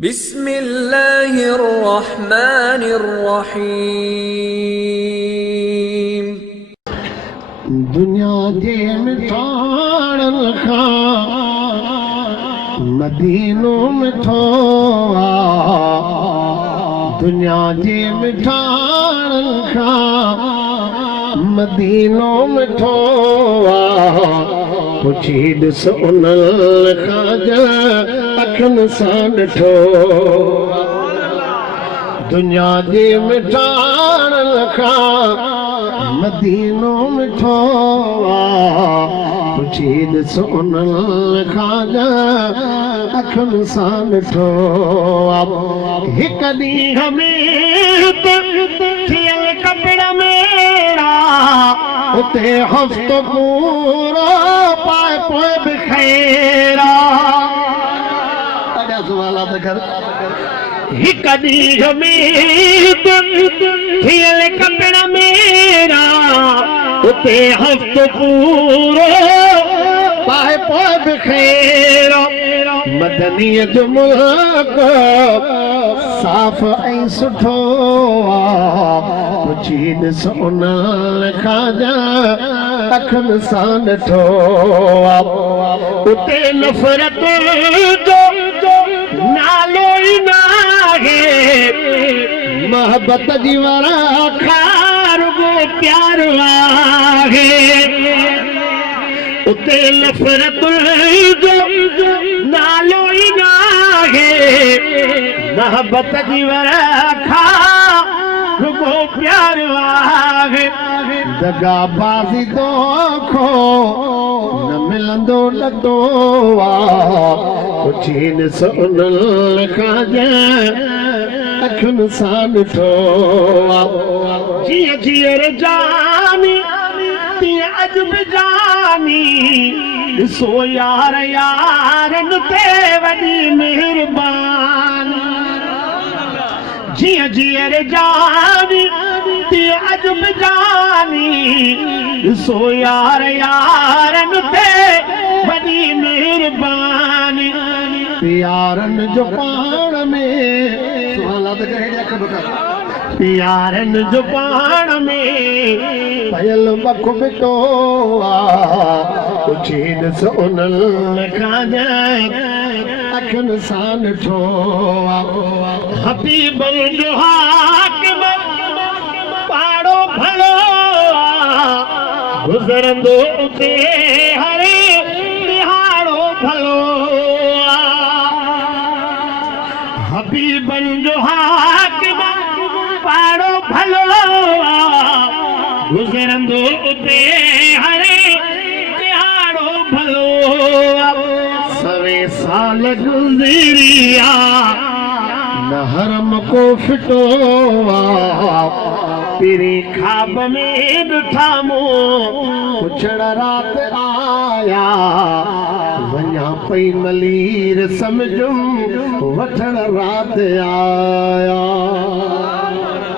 बिस्मिल्लाहिर्रहमानिर्रहीम। दुनिया जे मिठाणन खां मदीनो मिठो आ। दुनिया जे मिठाणन खां मदीनो मिठो आ। पुछी ॾिस उन्हनि खां अखियुनि सां ॾिठो। दुनिया जे मिठाणन खां मदीनो मिठो आ। पुछी ॾिस उन्हनि खां अखियुनि सां ॾिठो। हिकु ॾींहं में थियल कपिड़ा मेरा उते हफ़्तो पूरो पाए पोइ बि खैरा। हिकु ॾींहं में थियल कपिड़ा मेरा उते हफ़्तो पूरो पाए पोइ बि खैरा। मदनीअ जो मुल्क साफ़ ऐं सुठो आ। पुछी ॾिस उन्हनि खां अखियुनि सां ॾिठो। उते नफ़रत जो नालो ई नाहे। मोहब्बत जी वारा खार वो प्यार आहे। उते नफ़रत जो नालो ई नाहे। मोहब्बत जी वारा खार वो प्यार आहे। दगाबाज़ी दोखो न मिलंदो लॻंदो आ। पुछी ॾिस उन्हनि खां अखियुनि सां ॾिठो। जीअं जीअर जानी तीअं अॼु बि जानी। ॾिसो यार यारनि ते वॾी महिरबानी। जीअं जीअर जानी तीअं अॼु बि जानी। ॾिसो यार यारनि ते वॾी महिरबानी। प्यारनि जो पाण में प्यारनि जो पाण में पयल बख बिठो आ। पुछी ॾिस उन्हनि खां अखियुनि सां ॾिठो। हबीबन जो हाकिम पाड़ो भलो आ। गुज़रंदो उते हरे निहारो भलो आ। हबीबन जो हाकिम पाड़ो भलो आ। गुज़रंदो उते हरे निहारो भलो आ। सवे साल गुज़रिया न हरम को फिटो आ। तेरे ख्वाब में ॾिठा मूं पुछड़ रात आया। वञा पई मलीर समझुम वठण रात आया।